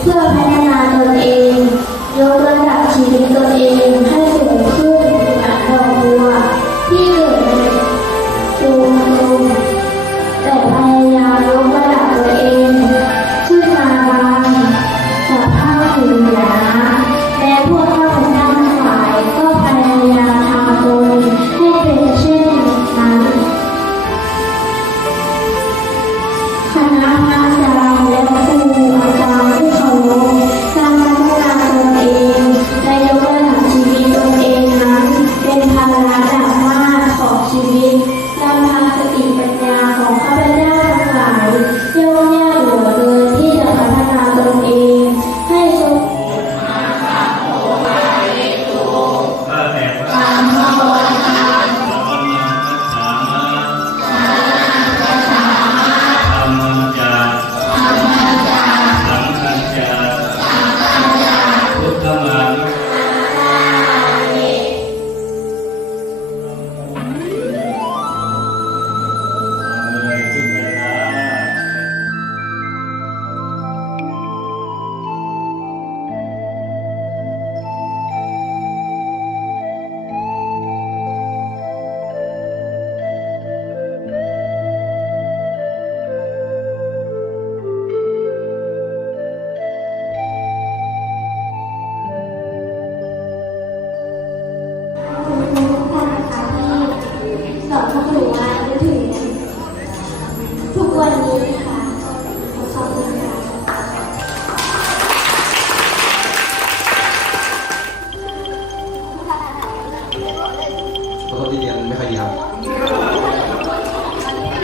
เพื่อพัฒนาตนเอง ยกระดับชีวิตตนเองให้สูงขึ้นเหมือนดอกบัวที่เกิดในดวงลมแต่พยายามยกระดับตัวเอง ขึ้นมาบางกับผ้าผืนหนาแม้พวกข้าพเจ้าทั้งหลายก็พยายามทำตนให้เป็นเช่นนั้นคณะอาจารย์และครู ขอโทษที่เรียนไม่ค่อยดีครับ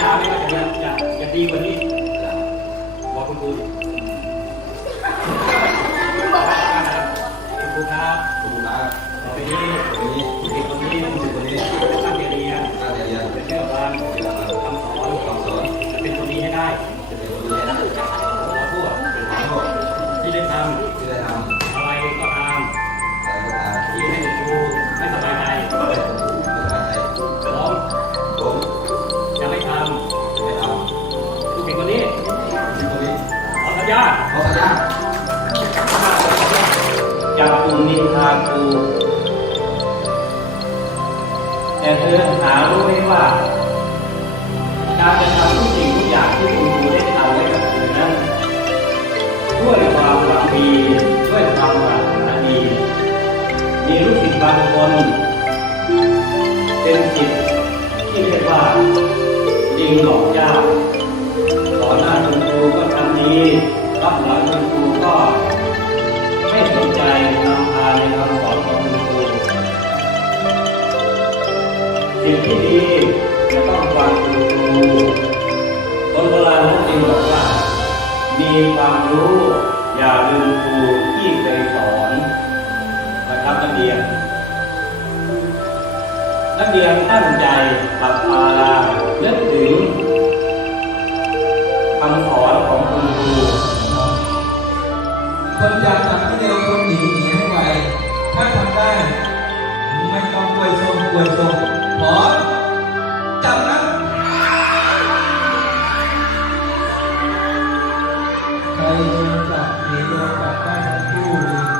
ยาไม่ว่าจะจะจะดีกว่านี้ กูนินทาคูแต่เธอหารู้ไหมว่า การจะทำทุกสิ่งทุกอย่างที่คุณครูได้ทำไว้กับคุณนั้นด้วยความหวังดีด้วยความปรารถนาดีมีลูกศิษย์บางคนเป็นจิตที่เรียกว่าลิงหลอกเจ้า สิ่งที่ดีจะต้องฟังคุณครูคนโบราณท่านจึงบอกว่า มีความรู้อย่าลืมครูที่เคยสอนนะครับนักเรียนนักเรียนตั้งใจ ใจดวงดกนี้ดวงดอกได้ทั้งคู่